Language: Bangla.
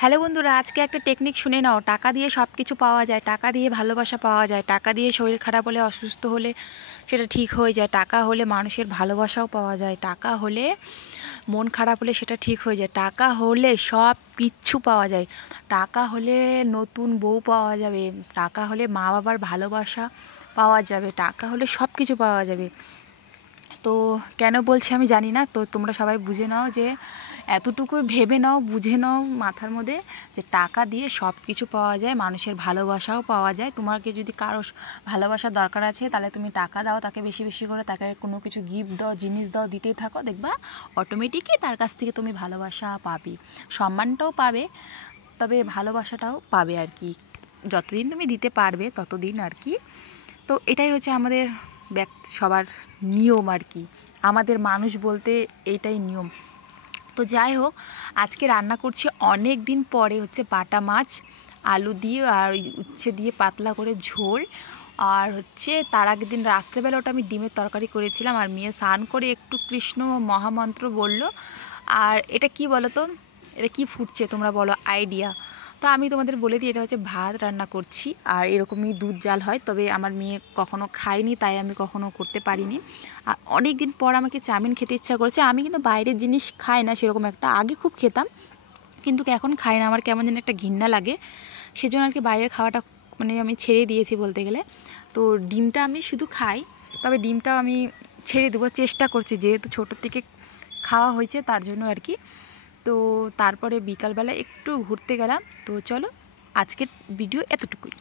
হ্যালো বন্ধুরা, আজকে একটা টেকনিক শুনে নাও। টাকা দিয়ে সব কিছু পাওয়া যায়, টাকা দিয়ে ভালোবাসা পাওয়া যায়, টাকা দিয়ে শরীর খারাপ হলে, অসুস্থ হলে সেটা ঠিক হয়ে যায়, টাকা হলে মানুষের ভালোবাসাও পাওয়া যায়, টাকা হলে মন খারাপ হলে সেটা ঠিক হয়ে যায়, টাকা হলে সব কিচ্ছু পাওয়া যায়, টাকা হলে নতুন বউ পাওয়া যাবে, টাকা হলে মা বাবার ভালোবাসা পাওয়া যাবে, টাকা হলে সব কিছু পাওয়া যাবে। তো কেন বলছি আমি জানি না, তো তোমরা সবাই বুঝে নাও, যে এতটুকু ভেবে নাও, বুঝে নাও মাথার মধ্যে, যে টাকা দিয়ে সব কিছু পাওয়া যায়, মানুষের ভালোবাসাও পাওয়া যায়। তোমাকে যদি কারো ভালোবাসার দরকার আছে, তাহলে তুমি টাকা দাও তাকে, বেশি বেশি করে তাকে কোনো কিছু গিফট দাও, জিনিস দাও, দিতেই থাকো, দেখবা অটোমেটিকই তার কাছ থেকে তুমি ভালোবাসা পাবে, সম্মানটাও পাবে, তবে ভালোবাসাটাও পাবে আর কি। যতদিন তুমি দিতে পারবে ততদিন আর কি। তো এটাই হচ্ছে আমাদের সবার নিয়ম আর কি, আমাদের মানুষ বলতে এইটাই নিয়ম। তো যাই হোক, আজকে রান্না করছি অনেক দিন পরে, হচ্ছে বাটা মাছ আলু দিয়ে আর উচ্ছে দিয়ে পাতলা করে ঝোল, আর হচ্ছে তার আগের দিন রাত্রেবেলা ওটা আমি ডিমের তরকারি করেছিলাম, আর মেয়ে স্নান করে একটু কৃষ্ণ মহামন্ত্র বলল। আর এটা কি বলো তো, এটা কি ফুটছে তোমরা বলো, আইডিয়া। তো আমি তোমাদের বলে দিই, এটা হচ্ছে ভাত রান্না করছি, আর এরকমই দুধ জাল হয়, তবে আমার মেয়ে কখনো খায়নি, তাই আমি কখনো করতে পারিনি। আর অনেক দিন পর আমাকে চাউমিন খেতে ইচ্ছা করেছে। আমি কিন্তু বাইরের জিনিস খাই না সেরকম একটা, আগে খুব খেতাম, কিন্তু এখন খাই না, আমার কেমন যেন একটা ঘৃণা লাগে, সেজন্য আর কি বাইরের খাওয়াটা মানে আমি ছেড়ে দিয়েছি বলতে গেলে। তো ডিমটা আমি শুধু খাই, তবে ডিমটাও আমি ছেড়ে দেবো, চেষ্টা করছি, যেহেতু ছোটোর থেকে খাওয়া হয়েছে তার জন্য আর কি। তো তারপরে বিকালবেলা একটু ঘুরতে গেলাম। তো চলো, আজকের ভিডিও এতটুকুই।